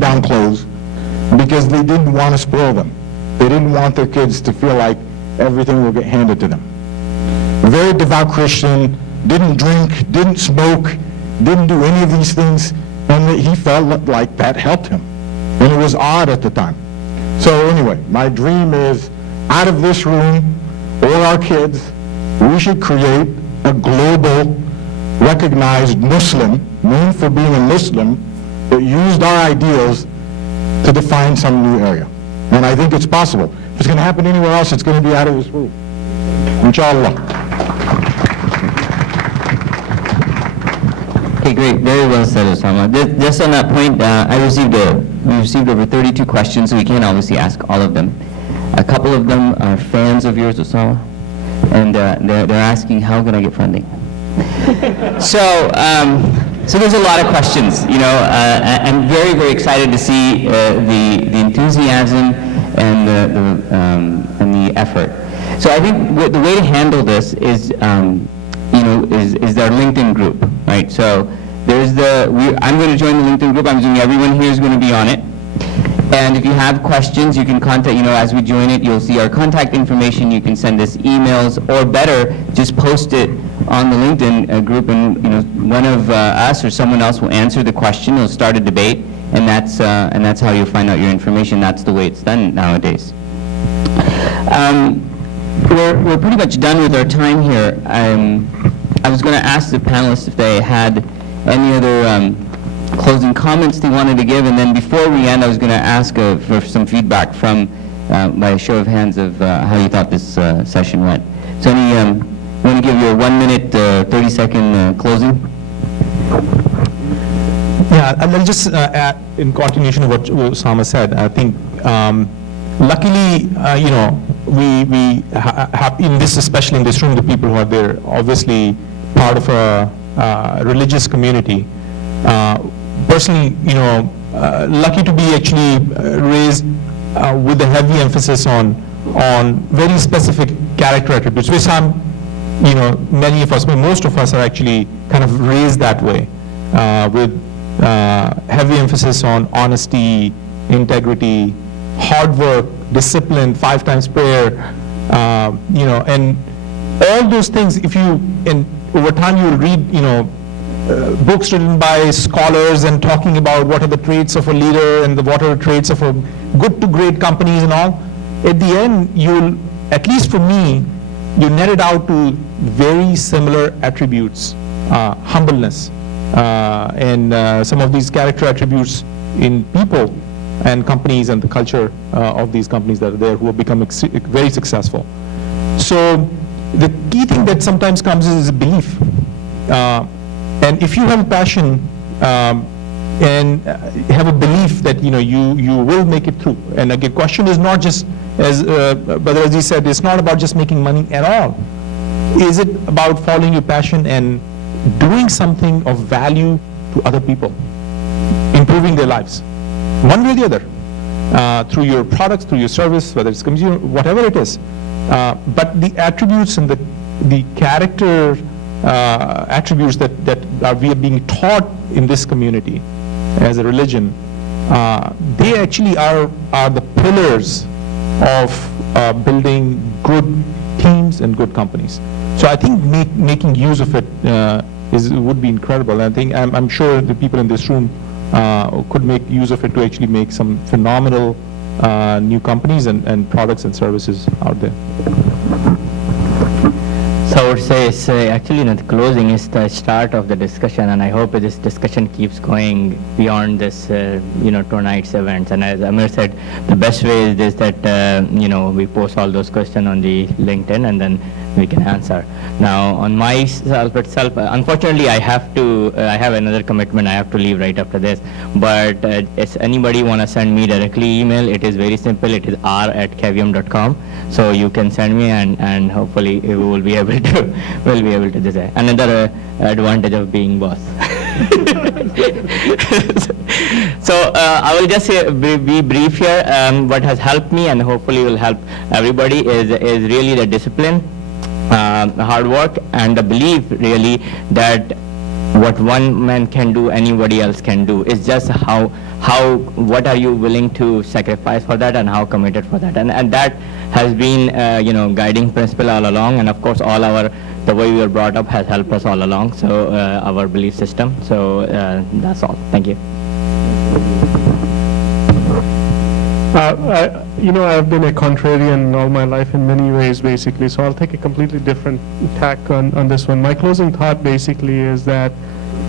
hand-me-down clothes because they didn't want to spoil them. They didn't want their kids to feel like everything will get handed to them. Very devout Christian, didn't drink, didn't smoke, didn't do any of these things, and he felt like that helped him. And it was odd at the time. So anyway, my dream is, out of this room, or our kids, we should create a global, recognized Muslim, known for being a Muslim, that used our ideals to define some new area. And I think it's possible. If it's going to happen anywhere else, it's going to be out of this room. Inshallah. Okay, great. Very well said, Osama. Just on that point, we received over 32 questions, so we can't obviously ask all of them. A couple of them are fans of yours, Osama, and they're asking, how can I get funding? So there's a lot of questions. I'm very, very excited to see the enthusiasm and the effort. So I think the way to handle this is is our LinkedIn group, right? So I'm going to join the LinkedIn group. I'm assuming everyone here is going to be on it. And if you have questions, you can contact, as we join it, you'll see our contact information. You can send us emails, or better, just post it on the LinkedIn group, and one of us or someone else will answer the question. It'll start a debate, and that's how you'll find out your information. That's the way it's done nowadays. We're pretty much done with our time here. I was going to ask the panelists if they had any other closing comments they wanted to give, and then before we end, I was going to ask for some feedback from, by a show of hands, of how you thought this session went. So any, want to give you a 1 minute, 30-second closing? Yeah, I'll just add, in continuation of what Osama said, I think luckily, we have, in this, especially in this room, the people who are there, obviously part of a religious community. Personally, lucky to be actually raised with a heavy emphasis on very specific character attributes, which many of us, most of us are actually kind of raised that way, with heavy emphasis on honesty, integrity, hard work, discipline, 5 times prayer, and all those things. If you, over time, you will read, books written by scholars and talking about what are the traits of a leader and what are the traits of a good to great companies and all. At the end, you'll, at least for me, you net it out to very similar attributes, humbleness, and some of these character attributes in people and companies and the culture of these companies that are there who have become very successful. So the key thing that sometimes comes is belief. And if you have a passion and have a belief that you will make it through, and again, question is not just, as Brother Aziz said, it's not about just making money at all. Is it about following your passion and doing something of value to other people, improving their lives, one way or the other, through your products, through your service, whether it's consumer, whatever it is. But the attributes and the character attributes that we are being taught in this community as a religion, they actually are the pillars of building good teams and good companies. So I think making use of it would be incredible. And I think I'm sure the people in this room could make use of it to actually make some phenomenal new companies and products and services out there. So I would say it's actually the closing is the start of the discussion, and I hope this discussion keeps going beyond this, tonight's events. And as Amir said, the best way is this, that we post all those questions on the LinkedIn, and then we can answer. Now, on myself itself, unfortunately, I have another commitment. I have to leave right after this. But if anybody want to send me directly email, it is very simple. It is r@cavium.com. So you can send me, and hopefully we will be able to decide. Another advantage of being boss. So I will just be brief here. What has helped me, and hopefully will help everybody, is really the discipline, hard work, and the belief really that what one man can do, anybody else can do. It's just how what are you willing to sacrifice for that, and how committed for that, and that has been guiding principle all along, and of course the way we were brought up has helped us all along. So our belief system. So that's all. Thank you. I've been a contrarian all my life in many ways, basically, so I'll take a completely different tack on this one. My closing thought basically is that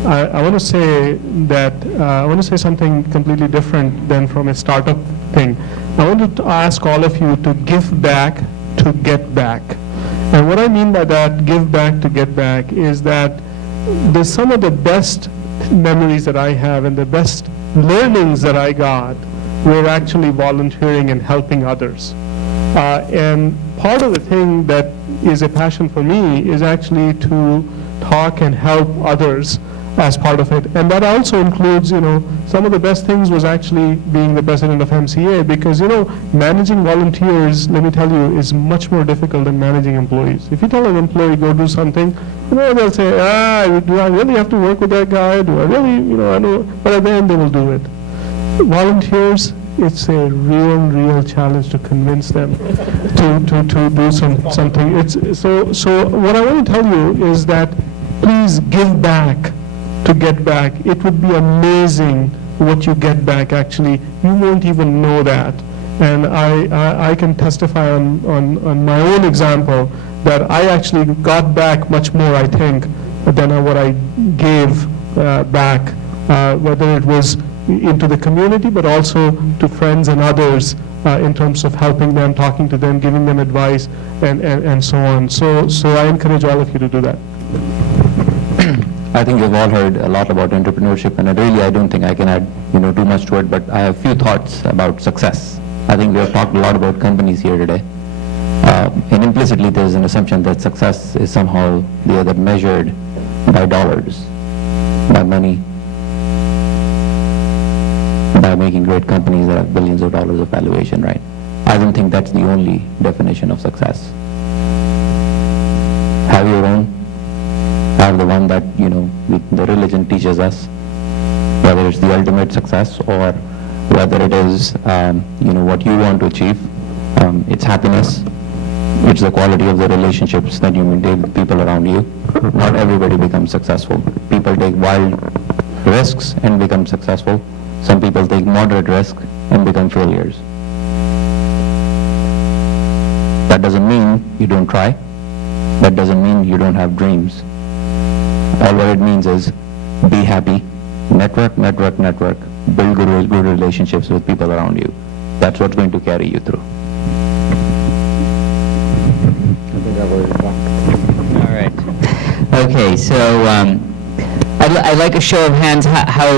I want to say something completely different than from a startup thing. I wanted to ask all of you to give back to get back. And what I mean by that, give back to get back, is that some of the best memories that I have and the best learnings that I got were actually volunteering and helping others. And part of the thing that is a passion for me is actually to talk and help others as part of it. And that also includes, some of the best things was actually being the president of MCA, because, managing volunteers, let me tell you, is much more difficult than managing employees. If you tell an employee, go do something, they'll say, do I really have to work with that guy? Do I really, I know, but at the end they will do it. Volunteers, it's a real challenge to convince them to do something. So what I want to tell you is that please give back to get back. It would be amazing what you get back, actually. You won't even know that. And I can testify on my own example that I actually got back much more, I think, than what I gave back, whether it was into the community, but also to friends and others in terms of helping them, talking to them, giving them advice, and so on. So I encourage all of you to do that. I think you've all heard a lot about entrepreneurship, and I don't think I can add too much to it, but I have a few thoughts about success. I think we have talked a lot about companies here today, and implicitly there's an assumption that success is somehow the other measured by dollars, by money, by making great companies that have billions of dollars of valuation, right? I don't think that's the only definition of success. Have your own, have the one that, the religion teaches us, whether it's the ultimate success or whether it is, what you want to achieve. It's happiness. It's the quality of the relationships that you maintain with people around you. Not everybody becomes successful. People take wild risks and become successful. Some people take moderate risk and become failures. That doesn't mean you don't try. That doesn't mean you don't have dreams. All what it means is be happy, network, build good relationships with people around you. That's what's going to carry you through. All right. Okay, so I'd like a show of hands. How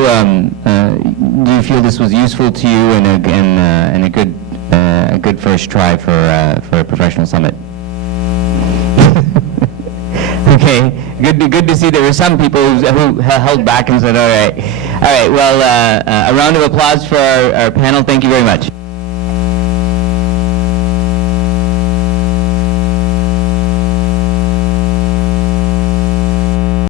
do you feel this was useful to you and a good first try for a professional summit? Okay, good to see there were some people who held back and said, all right. Well, a round of applause for our panel. Thank you very much.